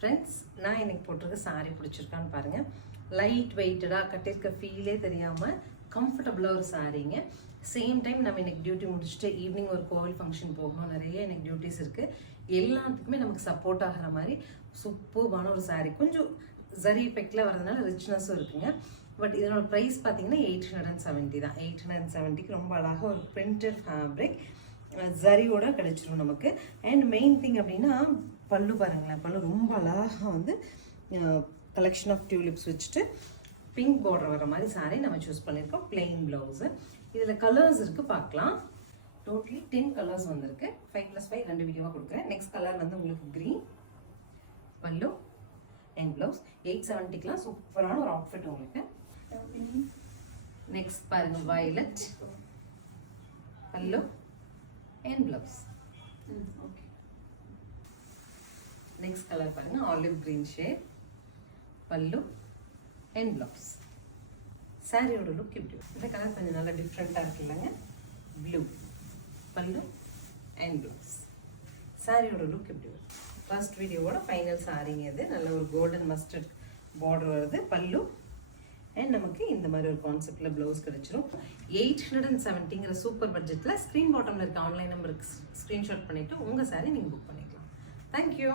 Friends, நான் இன்னைக்கு போட்டிருக்க சாரீ பிடிச்சிருக்கான்னு பாருங்கள். லைட் வெயிட்டடாக கட்டியிருக்க ஃபீலே தெரியாமல் கம்ஃபர்டபுளாக ஒரு சாரீங்க. சேம் டைம் நம்ம இன்னைக்கு டியூட்டி முடிச்சுட்டு ஈவினிங் ஒரு கோவில் ஃபங்க்ஷன் போகணும். நிறைய எனக்கு டியூட்டிஸ் இருக்குது. எல்லாத்துக்குமே நமக்கு சப்போர்ட் ஆகிற மாதிரி சூப்பர்வான ஒரு சாரீ. கொஞ்சம் ஜரி எஃபெக்டில் வரதுனால ரிச்னஸும் இருக்குங்க. பட் இதனோட ப்ரைஸ் பார்த்தீங்கன்னா 870 தான். 870க்கு ரொம்ப அழகாக ஒரு பிரிண்டட் ஃபேப்ரிக் ஜரியோட கிடைச்சிரும் நமக்கு. அண்ட் மெயின் திங் அப்படின்னா பல்லு பாருங்களேன். பல்லு ரொம்ப அழகாக வந்து கலெக்ஷன் ஆஃப் டியூலிப்ஸ் வச்சுட்டு பிங்க் பார்டர் வர மாதிரி சாரீ நம்ம சூஸ் பண்ணியிருக்கோம். Plain blouse. இதில் கலர்ஸ் இருக்குது, பார்க்கலாம். டோட்டலி 10 கலர்ஸ் வந்திருக்கு. 5+5 2 வீடியோவாக கொடுக்குறேன். நெக்ஸ்ட் கலர் வந்து உங்களுக்கு க்ரீன் பல்லு அண்ட் ப்ளவுஸ். 870க்குலாம் சூப்பரான ஒரு அவுட்ஃபிட் உங்களுக்கு. நெக்ஸ்ட் பாருங்கள், வயலட் பல்லு and blouse. Okay, next colour பாருங்க, ஆலிவ் கிரீன் ஷேட் பல்லு அண்ட் ப்ளவுஸ். சாரியோட லுக் இப்படி. இந்த கலர் கொஞ்சம் நல்லா டிஃப்ரெண்ட்டாக இருக்கு இல்லைங்க. ப்ளூ பல்லு அண்ட் ப்ளவுஸ். சாரியோட லுக் இப்படி வரும். ஃபர்ஸ்ட் வீடியோவோட ஃபைனல் சாரிங்க இது. நல்ல ஒரு கோல்டன் மஸ்டர்ட் பார்டர் வருது. பல்லு அண்ட் நமக்கு இந்த மாதிரி ஒரு கான்செப்டில் ப்ளவுஸ் கிடைச்சிரும். 870ங்கிற சூப்பர் பட்ஜெட்டில் ஸ்க்ரீன் பாட்டமில் இருக்க ஆன்லைன் நம்பருக்கு ஸ்க்ரீன்ஷாட் பண்ணிவிட்டு உங்கள் சாரீ நீங்கள் புக் பண்ணிக்கலாம். தேங்க்யூ.